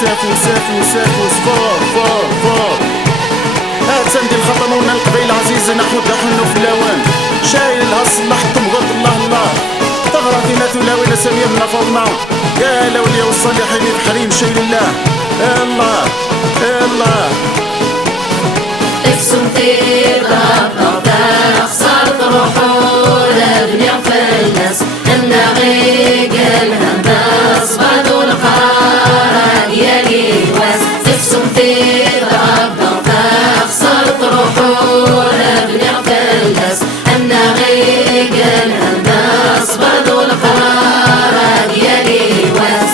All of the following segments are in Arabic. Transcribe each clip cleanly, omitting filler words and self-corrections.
سافوس فور فور فور. هات سندي الخطم ونا القبيل عزيز نحو دحنو في الاوان. شايل الهص لحطم غد الله ثغرتنا تلاوينا سمير نفضنا. يا الاولياء والصالحين بحريم شيل الله. الله اكسم طير ضبطة خسرت روحونا بني فلس انا غيق الهندس بدو القرار يا ليواس. اكسم طير ضبطة خسرت روحونا بني فلس انا غيق الهندس بدو القرار يا ليواس.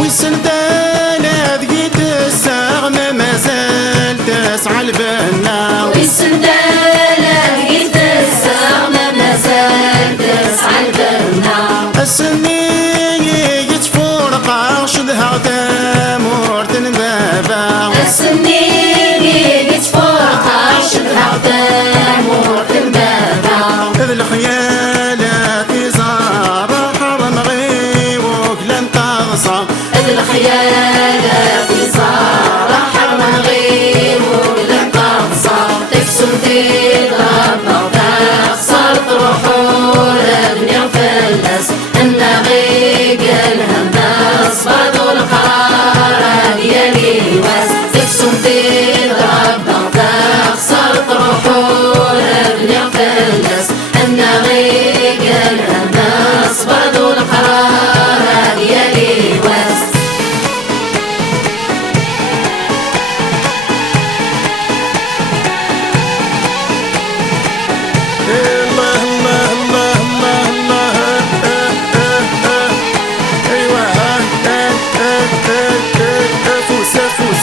والسندانة بقيت الساغمة ما زال تسعى البنا. والسندانة بقيت الساغمة ما زال تسعى البنا. السنية يتفرق عشدها تامور تنبابا. السنية يتفرق عشدها تامور تنبابا. إذ الخيالات زارة حرم غيوك لن تغصى. الخيالة في زارة حرم غيره لن تغصى. تكسر تضرب خسرت روحونا بني فلس انا غيق الهندس بدو القرار يا ليواس. تكسر تضرب خسرت روحونا بني فلس انا غيق الهندس بدو القرار يا ليواس.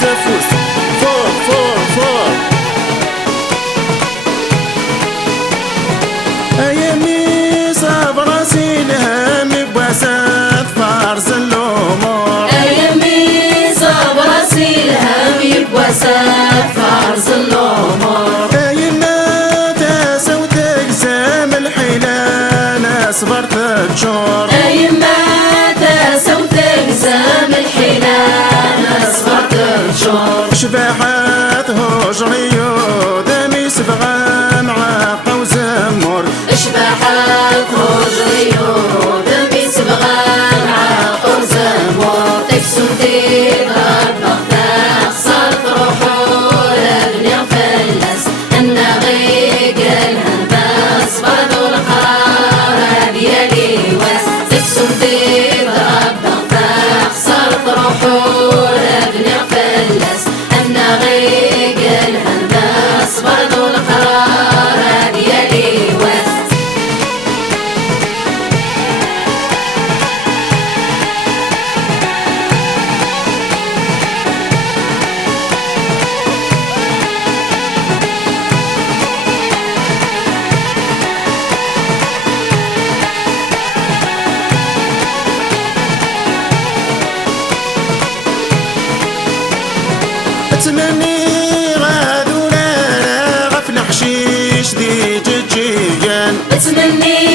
سافوس فور. ايامي صاب راسي الهم بواسات فارس الامور. ايامي صاب راسي الهم بواسات فارس الامور. ايما تسوت اقسام الحيلان صبرت الجور. ايما تسوت اقسام الحيلان صبرت الجور. شباحات هجري ودمي صبغة معاقة وزمر. شباحات هجري ودمي صبغة معاقة وزمر. تكسر تضرب خسرت روحونا بني فلس انا غيق الهندس بدو القرار يا ليواس. تكسر تضرب خسرت روحونا بني فلس انا غيق الهندس بدو القرار يا ليواس. تمني غادونا غفنا حشيش دي جيجيان بتمني